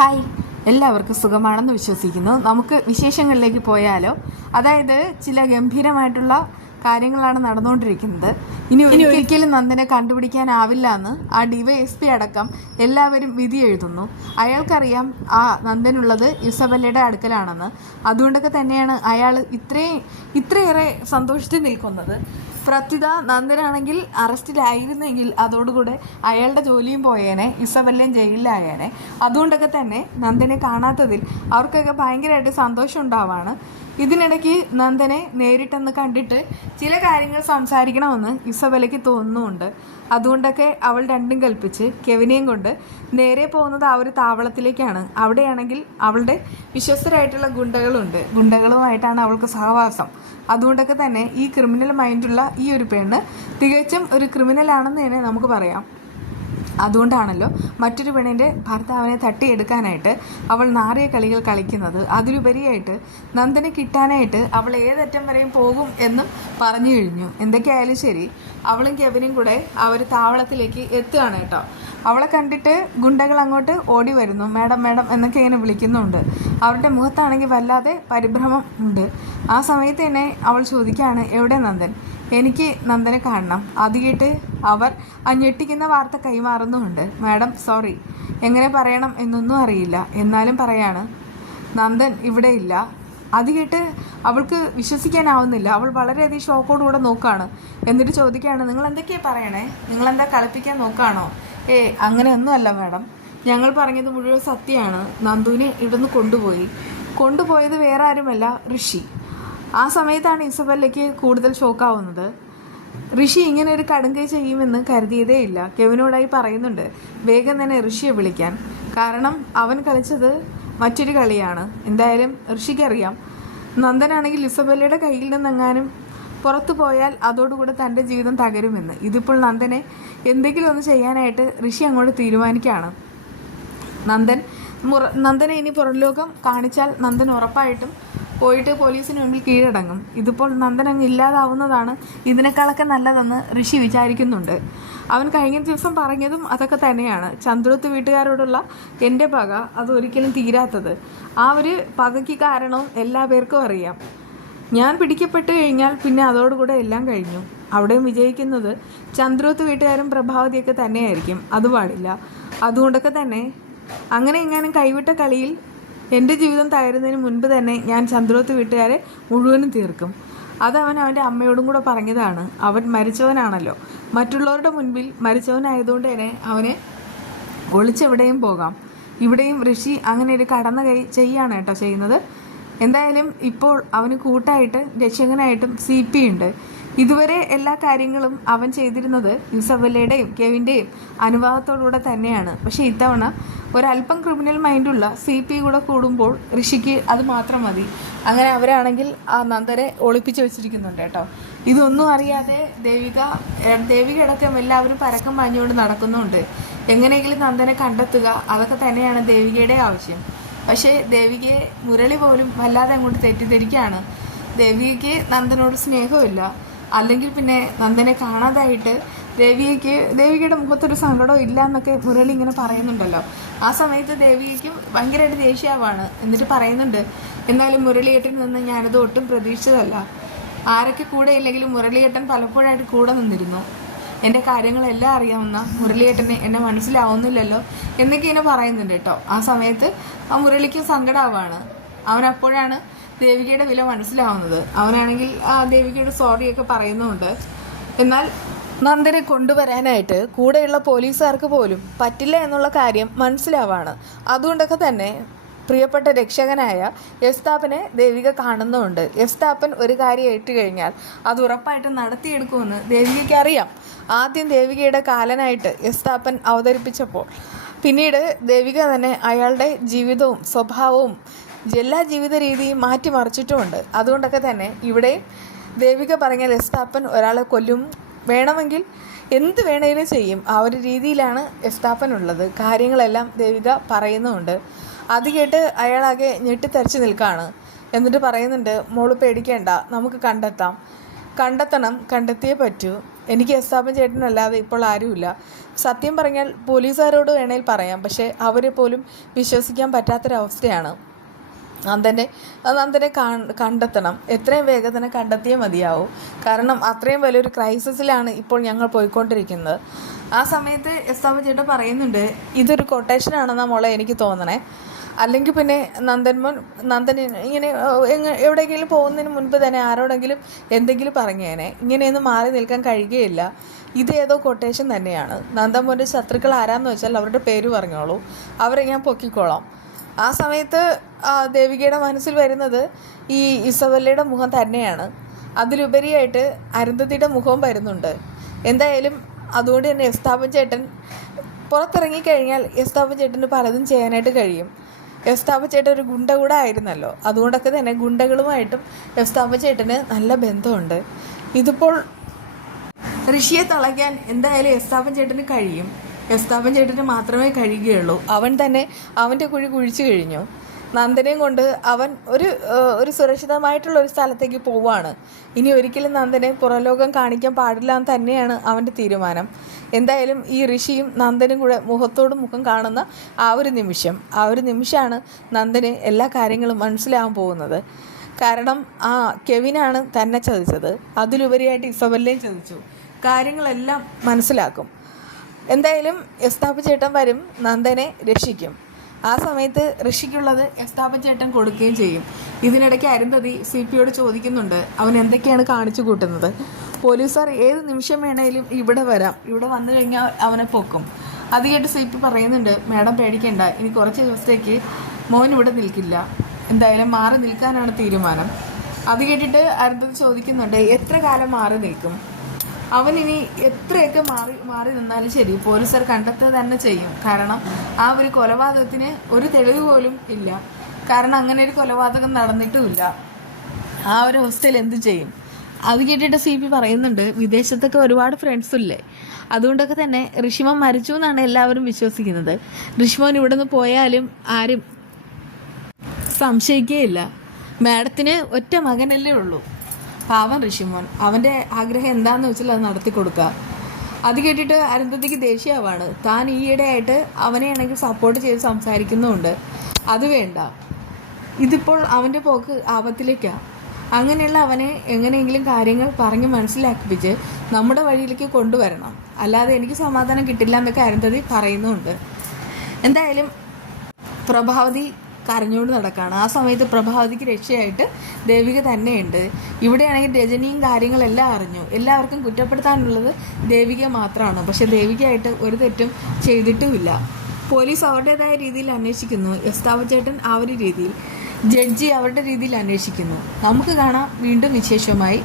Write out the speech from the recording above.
Hi, എല്ലാവർക്കും സുഖമാണെന്ന് വിശ്വസിക്കുന്നു. നമുക്ക് വിശേഷങ്ങളിലേക്ക് പോയാലോ. അതായത് ചില ഗംഭീരമായിട്ടുള്ള കാര്യങ്ങളാണ് നടന്നുകൊണ്ടിരിക്കുന്നത്. ഇനി ഒരിക്കലും നന്ദനെ കണ്ടുപിടിക്കാനാവില്ല എന്ന് ആ DYSP അടക്കം എല്ലാവരും വിധി എഴുതുന്നു. അയാൾക്കറിയാം ആ നന്ദനുള്ളത് ഇസബല്ലയുടെ അടുക്കലാണെന്ന്. അതുകൊണ്ടൊക്കെ തന്നെയാണ് അയാൾ ഇത്രയേറെ സന്തോഷത്തിൽ നിൽക്കുന്നത്. പ്രത്യുത നന്ദനാണെങ്കിൽ അറസ്റ്റിലായിരുന്നെങ്കിൽ അതോടുകൂടെ അയാളുടെ ജോലിയും പോയേനെ, ഇസബല്ലയും ജയിലിലായേനെ. അതുകൊണ്ടൊക്കെ തന്നെ നന്ദനെ കാണാത്തതിൽ അവർക്കൊക്കെ ഭയങ്കരമായിട്ട് സന്തോഷം ഉണ്ടാവാണ്. ഇതിനിടയ്ക്ക് നന്ദനെ നേരിട്ടെന്ന് കണ്ടിട്ട് ചില കാര്യങ്ങൾ സംസാരിക്കണമെന്ന് ഇസബല്ലയ്ക്ക് തോന്നുന്നുണ്ട്. അതുകൊണ്ടൊക്കെ അവൾ രണ്ടും കൽപ്പിച്ച് കെവിനെയും കൊണ്ട് നേരെ പോകുന്നത് ആ ഒരു താവളത്തിലേക്കാണ്. അവിടെയാണെങ്കിൽ അവളുടെ വിശ്വസ്തരായിട്ടുള്ള ഗുണ്ടകളുമായിട്ടാണ് അവൾക്ക് സഹവാസം. അതുകൊണ്ടൊക്കെ തന്നെ ഈ ക്രിമിനൽ മൈൻഡുള്ള ഈ ഒരു പെണ്ണ് തികച്ചും ഒരു ക്രിമിനലാണെന്ന് തന്നെ നമുക്ക് പറയാം. അതുകൊണ്ടാണല്ലോ മറ്റൊരു പെണ്ണിൻ്റെ ഭർത്താവിനെ തട്ടിയെടുക്കാനായിട്ട് അവൾ നാറിയ കളികൾ കളിക്കുന്നത്. അതിലുപരിയായിട്ട് നന്ദനെ കിട്ടാനായിട്ട് അവൾ ഏതറ്റം വരെയും പോകും എന്നും പറഞ്ഞു കഴിഞ്ഞു. എന്തൊക്കെയായാലും ശരി, അവളും കെവിനും കൂടെ ആ ഒരു താവളത്തിലേക്ക് എത്തുകയാണ് കേട്ടോ. അവളെ കണ്ടിട്ട് ഗുണ്ടകൾ അങ്ങോട്ട് ഓടി വരുന്നു. മേഡം മേഡം എന്നൊക്കെ ഇങ്ങനെ വിളിക്കുന്നുണ്ട്. അവരുടെ മുഖത്താണെങ്കിൽ വല്ലാതെ പരിഭ്രമം ഉണ്ട്. ആ സമയത്ത് തന്നെ അവൾ ചോദിക്കുകയാണ്, എവിടെ നന്ദൻ? എനിക്ക് നന്ദനെ കാണണം. അത് കേട്ട് അവർ ആ ഞെട്ടിക്കുന്ന വാർത്ത കൈമാറുന്നുമുണ്ട്. മാഡം സോറി, എങ്ങനെ പറയണം എന്നൊന്നും അറിയില്ല, എന്നാലും പറയാണ്, നന്ദൻ ഇവിടെ ഇല്ല. അത് കേട്ട് അവൾക്ക് വിശ്വസിക്കാനാവുന്നില്ല. അവൾ വളരെയധികം ഷോക്കോടുകൂടെ നോക്കുകയാണ്. എന്നിട്ട് ചോദിക്കുകയാണ്, നിങ്ങൾ എന്തൊക്കെയാണ് പറയണേ? നിങ്ങളെന്താ കളിപ്പിക്കാൻ നോക്കുകയാണോ? അങ്ങനെയൊന്നും അല്ല മാഡം, ഞങ്ങൾ പറഞ്ഞത് മുഴുവൻ സത്യമാണ്. നന്ദുവിനെ ഇവിടുന്ന് കൊണ്ടുപോയത് വേറെ ആരുമല്ല, ഋഷി. ആ സമയത്താണ് ഇസബല്ലയ്ക്ക് കൂടുതൽ ഷോക്കാവുന്നത്. ഋഷി ഇങ്ങനെ ഒരു കടുങ്കൈ ചെയ്യുമെന്ന് കരുതിയതേ ഇല്ല. കെവിനോടായി പറയുന്നുണ്ട് വേഗം തന്നെ ഋഷിയെ വിളിക്കാൻ. കാരണം അവൻ കളിച്ചത് മറ്റൊരു കളിയാണ്. എന്തായാലും ഋഷിക്കറിയാം നന്ദനാണെങ്കിൽ ഇസബല്ലയുടെ കയ്യിൽ നിന്നെങ്ങാനും പുറത്തു പോയാൽ അതോടുകൂടെ തൻ്റെ ജീവിതം തകരുമെന്ന്. ഇതിപ്പോൾ നന്ദനെ എന്തെങ്കിലും ഒന്ന് ചെയ്യാനായിട്ട് ഋഷി അങ്ങോട്ട് തീരുമാനിക്കുകയാണ്. നന്ദനെ ഇനി പുറം ലോകം കാണിച്ചാൽ നന്ദൻ ഉറപ്പായിട്ടും പോയിട്ട് പോലീസിന് മുമ്പിൽ കീഴടങ്ങും. ഇതിപ്പോൾ നന്ദൻ അങ്ങ് ഇല്ലാതാവുന്നതാണ് ഇതിനേക്കാളൊക്കെ നല്ലതെന്ന് ഋഷി വിചാരിക്കുന്നുണ്ട്. അവൻ കഴിഞ്ഞ ദിവസം പറഞ്ഞതും അതൊക്കെ തന്നെയാണ്. ചന്ദ്രോത്ത് വീട്ടുകാരോടുള്ള എൻ്റെ പക അതൊരിക്കലും തീരാത്തത്. ആ ഒരു പകയ്ക്ക് കാരണവും എല്ലാ പേർക്കും അറിയാം. ഞാൻ പിടിക്കപ്പെട്ട് കഴിഞ്ഞാൽ പിന്നെ അതോടുകൂടെ എല്ലാം കഴിഞ്ഞു. അവിടെയും വിജയിക്കുന്നത് ചന്ദ്രോത്ത് വീട്ടുകാരും പ്രഭാവതിയൊക്കെ തന്നെയായിരിക്കും. അത് പാടില്ല. അതുകൊണ്ടൊക്കെ തന്നെ അങ്ങനെ എങ്ങാനും കൈവിട്ട കളിയിൽ എൻ്റെ ജീവിതം തകരുന്നതിന് മുൻപ് തന്നെ ഞാൻ ചന്ദ്രോത്ത് വീട്ടുകാരെ മുഴുവനും തീർക്കും. അതവൻ അവൻ്റെ അമ്മയോടും കൂടെ പറഞ്ഞതാണ്. അവൻ മരിച്ചവനാണല്ലോ, മറ്റുള്ളവരുടെ മുൻപിൽ മരിച്ചവനായതുകൊണ്ട് തന്നെ അവനെ ഒളിച്ചെവിടെയും പോകാം. ഇവിടെയും ഋഷി അങ്ങനെ ഒരു കടന്ന കൈ ചെയ്യാണ് കേട്ടോ ചെയ്യുന്നത്. എന്തായാലും ഇപ്പോൾ അവന് കൂട്ടായിട്ട് രക്ഷകനായിട്ടും CP ഉണ്ട്. ഇതുവരെ എല്ലാ കാര്യങ്ങളും അവൻ ചെയ്തിരുന്നത് ഇസബല്ലയുടെയും കെവിൻ്റെയും അനുവാദത്തോടുകൂടെ തന്നെയാണ്. പക്ഷേ ഇത്തവണ ഒരല്പം ക്രിമിനൽ മൈൻഡുള്ള CP കൂടെ കൂടുമ്പോൾ ഋഷിക്ക് അത് മാത്രം മതി. അങ്ങനെ അവരാണെങ്കിൽ ആ നന്ദനെ ഒളിപ്പിച്ച് വെച്ചിരിക്കുന്നുണ്ട് കേട്ടോ. ഇതൊന്നും അറിയാതെ ദേവിക അടക്കം എല്ലാവരും പരക്കം പാഞ്ഞുകൊണ്ട് നടക്കുന്നുണ്ട്. എങ്ങനെയെങ്കിലും നന്ദനെ കണ്ടെത്തുക, അതൊക്കെ തന്നെയാണ് ദേവികയുടെ ആവശ്യം. പക്ഷേ ദേവികയെ മുരളി പോലും വല്ലാതെ അങ്ങോട്ട് തെറ്റിദ്ധരിക്കുകയാണ്. ദേവികയ്ക്ക് നന്ദനോട് സ്നേഹമില്ല. അല്ലെങ്കിൽ പിന്നെ നന്ദനെ കാണാതായിട്ട് ദേവികയുടെ മുഖത്തൊരു സങ്കടവും ഇല്ല എന്നൊക്കെ മുരളി ഇങ്ങനെ പറയുന്നുണ്ടല്ലോ. ആ സമയത്ത് ദേവികയ്ക്ക് ഭയങ്കരമായിട്ട് ദേഷ്യമാവാണ്. എന്നിട്ട് പറയുന്നുണ്ട്, എന്നാലും മുരളിയേട്ടൻ നിന്ന് ഞാനത് ഒട്ടും പ്രതീക്ഷിച്ചതല്ല. ആരൊക്കെ കൂടെ ഇല്ലെങ്കിലും മുരളിയേട്ടൻ പലപ്പോഴായിട്ട് കൂടെ നിന്നിരുന്നു. എൻ്റെ കാര്യങ്ങളെല്ലാം അറിയാവുന്ന മുരളിയേട്ടനെ എന്നെ മനസ്സിലാവുന്നില്ലല്ലോ എന്നൊക്കെ ഇങ്ങനെ പറയുന്നുണ്ട് കേട്ടോ. ആ സമയത്ത് ആ മുരളിക്ക് സങ്കടമാവാണ്. അവനപ്പോഴാണ് ദേവികയുടെ വില മനസ്സിലാവുന്നത്. അവനാണെങ്കിൽ ആ ദേവികയുടെ സോറിയൊക്കെ പറയുന്നുണ്ട്. എന്നാൽ നന്ദനെ കൊണ്ടുവരാനായിട്ട് കൂടെയുള്ള പോലീസുകാർക്ക് പോലും പറ്റില്ല എന്നുള്ള കാര്യം മനസ്സിലാവാണ്. അതുകൊണ്ടൊക്കെ തന്നെ പ്രിയപ്പെട്ട രക്ഷകനായ എസ്താപ്പനെ ദേവിക കാണുന്നുമുണ്ട്. എസ്താപ്പൻ ഒരു കാര്യം ഏറ്റുകഴിഞ്ഞാൽ അത് ഉറപ്പായിട്ടും നടത്തിയെടുക്കുമെന്ന് ദേവികയ്ക്ക് അറിയാം. ആദ്യം ദേവികയുടെ കാലനായിട്ട് എസ്താപ്പൻ അവതരിപ്പിച്ചപ്പോൾ പിന്നീട് ദേവിക തന്നെ അയാളുടെ ജീവിതവും സ്വഭാവവും എല്ലാ ജീവിത രീതിയും മാറ്റിമറിച്ചിട്ടുമുണ്ട്. അതുകൊണ്ടൊക്കെ തന്നെ ഇവിടെ ദേവിക പറഞ്ഞാൽ എസ്താപ്പൻ ഒരാളെ കൊല്ലും, വേണമെങ്കിൽ എന്ത് വേണേലും ചെയ്യും. ആ ഒരു രീതിയിലാണ് എസ്താപ്പൻ ഉള്ളത്. കാര്യങ്ങളെല്ലാം ദേവിക പറയുന്നുമുണ്ട്. അത് കേട്ട് അയാളാകെ ഞെട്ടിത്തരിച്ച് നിൽക്കുകയാണ്. എന്നിട്ട് പറയുന്നുണ്ട്, മോള് പേടിക്കേണ്ട, നമുക്ക് കണ്ടെത്തണം, കണ്ടെത്തിയേ പറ്റൂ. എനിക്ക് എസ്താപ്പൻ ചേട്ടനല്ലാതെ ഇപ്പോൾ ആരുമില്ല. സത്യം പറഞ്ഞാൽ പോലീസുകാരോട് വേണേൽ പറയാം, പക്ഷേ അവരെ പോലും വിശ്വസിക്കാൻ പറ്റാത്തൊരവസ്ഥയാണ്. നന്ദനെ കണ്ടെത്തണം. എത്രയും വേഗത്തിൽ കണ്ടെത്തിയേ മതിയാവും. കാരണം അത്രയും വലിയൊരു ക്രൈസിസിലാണ് ഇപ്പോൾ ഞങ്ങൾ പോയിക്കൊണ്ടിരിക്കുന്നത്. ആ സമയത്ത് എസ്താപ്പൻ ചേട്ടൻ പറയുന്നുണ്ട്, ഇതൊരു കൊട്ടേഷനാണെന്നാ മോളെ എനിക്ക് തോന്നണേ. അല്ലെങ്കിൽ പിന്നെ നന്ദൻ ഇങ്ങനെ എവിടെയെങ്കിലും പോകുന്നതിന് മുൻപ് തന്നെ ആരോടെങ്കിലും എന്തെങ്കിലും പറഞ്ഞേനെ. ഇങ്ങനെയൊന്നും മാറി നിൽക്കാൻ കഴിയുകയില്ല. ഇത് ഏതോ കൊട്ടേഷൻ തന്നെയാണ്. നന്ദമോൻ്റെ ശത്രുക്കൾ ആരാന്ന് വെച്ചാൽ അവരുടെ പേര് പറഞ്ഞോളൂ, അവരെ ഞാൻ പൊക്കിക്കോളാം. ആ സമയത്ത് ദേവികയുടെ മനസ്സിൽ വരുന്നത് ഈ ഇസബല്ലയുടെ മുഖം തന്നെയാണ്. അതിലുപരിയായിട്ട് അരുന്ധതിയുടെ മുഖവും വരുന്നുണ്ട്. എന്തായാലും അതുകൊണ്ട് തന്നെ എസ്താപ്പൻ ചേട്ടൻ പുറത്തിറങ്ങിക്കഴിഞ്ഞാൽ എസ്താപ്പൻ ചേട്ടന് പലതും ചെയ്യാനായിട്ട് കഴിയും. എസ്താപ്പൻ ചേട്ടൻ ഒരു ഗുണ്ട കൂടെ ആയിരുന്നല്ലോ. അതുകൊണ്ടൊക്കെ തന്നെ ഗുണ്ടകളുമായിട്ടും എസ്താപ്പൻ ചേട്ടന് നല്ല ബന്ധമുണ്ട്. ഇതിപ്പോൾ ഋഷിയെ തളയ്ക്കാൻ എന്തായാലും എസ്താപ്പൻ ചേട്ടന് കഴിയും. എസ്താപ്പൻ ചേട്ടന് മാത്രമേ കഴിയുകയുള്ളൂ. അവൻ തന്നെ അവൻ്റെ കുഴി കുഴിച്ചു കഴിഞ്ഞു. നന്ദനെയും കൊണ്ട് അവൻ ഒരു സുരക്ഷിതമായിട്ടുള്ള ഒരു സ്ഥലത്തേക്ക് പോവുകയാണ്. ഇനി ഒരിക്കലും നന്ദനെ പുറലോകം കാണിക്കാൻ പാടില്ല എന്ന് തന്നെയാണ് അവൻ്റെ തീരുമാനം. എന്തായാലും ഈ ഋഷിയും നന്ദനും കൂടെ മുഖത്തോട് മുഖം കാണുന്ന ആ ഒരു നിമിഷമാണ് നന്ദന് എല്ലാ കാര്യങ്ങളും മനസ്സിലാകാൻ പോകുന്നത്. കാരണം കെവിനാണ് തന്നെ ചതിച്ചത്. അതിലുപരിയായിട്ട് ഇസബല്ലയും ചതിച്ചു. കാര്യങ്ങളെല്ലാം മനസ്സിലാക്കും. എന്തായാലും എസ്താപ്പൻ ചേട്ടൻ വരും, നന്ദനെ രക്ഷിക്കും. ആ സമയത്ത് ഋഷിക്കുള്ളത് എസ്താപ്പൻ ചേട്ടൻ കൊടുക്കുകയും ചെയ്യും. ഇതിനിടയ്ക്ക് അരുന്ധതി CPയോട് ചോദിക്കുന്നുണ്ട്, അവൻ എന്തൊക്കെയാണ് കാണിച്ചു കൂട്ടുന്നത്. പോലീസുകാർ ഏത് നിമിഷം വേണേലും ഇവിടെ വരാം, ഇവിടെ വന്നു കഴിഞ്ഞാൽ അവനെ പൊക്കും. അത് കേട്ട് CP പറയുന്നുണ്ട്, മാഡം പേടിക്കേണ്ട, ഇനി കുറച്ച് ദിവസത്തേക്ക് മോൻ ഇവിടെ നിൽക്കില്ല, എന്തായാലും മാറി നിൽക്കാനാണ് തീരുമാനം. അത് കേട്ടിട്ട് അരുന്ധതി ചോദിക്കുന്നുണ്ട്, എത്ര കാലം മാറി നിൽക്കും? അവനിനി എത്രയൊക്കെ മാറി നിന്നാലും ശരി, പോലീസുകാർ കണ്ടെത്തുക തന്നെ ചെയ്യും. കാരണം ആ ഒരു കൊലപാതകത്തിന് ഒരു തെളിവ് പോലും ഇല്ല. കാരണം അങ്ങനെ ഒരു കൊലപാതകം നടന്നിട്ടുമില്ല. ആ ഒരു അവസ്ഥയിൽ എന്ത് ചെയ്യും? അത് കേട്ടിട്ട് CP പറയുന്നുണ്ട്, വിദേശത്തൊക്കെ ഒരുപാട് ഫ്രണ്ട്സില്ലേ, അതുകൊണ്ടൊക്കെ തന്നെ ഋഷിമോൻ മരിച്ചു എന്നാണ് എല്ലാവരും വിശ്വസിക്കുന്നത്. ഋഷിമോൻ ഇവിടെ നിന്ന് പോയാലും ആരും സംശയിക്കുകയില്ല. മാഡത്തിന് ഒറ്റ മകനല്ലേ ഉള്ളൂ, പാവൻ ഋഷിമോൻ. അവൻ്റെ ആഗ്രഹം എന്താണെന്ന് വെച്ചാൽ അത് നടത്തി കൊടുക്കുക. അത് കേട്ടിട്ട് അരുന്ധതിക്ക് ദേഷ്യമാവാണ്. താൻ ഈയിടെയായിട്ട് അവനെയാണെങ്കിൽ സപ്പോർട്ട് ചെയ്ത് സംസാരിക്കുന്നുമുണ്ട്. അത് വേണ്ട, ഇതിപ്പോൾ അവൻ്റെ പോക്ക് ആപത്തിലേക്കാണ്. അങ്ങനെയുള്ള അവനെ എങ്ങനെയെങ്കിലും കാര്യങ്ങൾ പറഞ്ഞ് മനസ്സിലാക്കിപ്പിച്ച് നമ്മുടെ വഴിയിലേക്ക് കൊണ്ടുവരണം, അല്ലാതെ എനിക്ക് സമാധാനം കിട്ടില്ല എന്നൊക്കെ അരുന്ധതി പറയുന്നുമുണ്ട്. എന്തായാലും പ്രഭാവതി കരഞ്ഞുകൊണ്ട് നടക്കുകയാണ്. ആ സമയത്ത് പ്രഭാവതിക്ക് രക്ഷയായിട്ട് ദേവിക തന്നെയുണ്ട്. ഇവിടെയാണെങ്കിൽ രജനിയും കാര്യങ്ങളെല്ലാം അറിഞ്ഞു. എല്ലാവർക്കും കുറ്റപ്പെടുത്താനുള്ളത് ദേവിക മാത്രമാണ്. പക്ഷെ ദേവികയായിട്ട് ഒരു തെറ്റും ചെയ്തിട്ടുമില്ല. പോലീസ് അവരുടേതായ രീതിയിൽ അന്വേഷിക്കുന്നു, എസ്താപ്പൻ ചേട്ടൻ ആ ഒരു രീതിയിൽ, ജഡ്ജി അവരുടെ രീതിയിൽ അന്വേഷിക്കുന്നു. നമുക്ക് കാണാം വീണ്ടും വിശേഷമായി.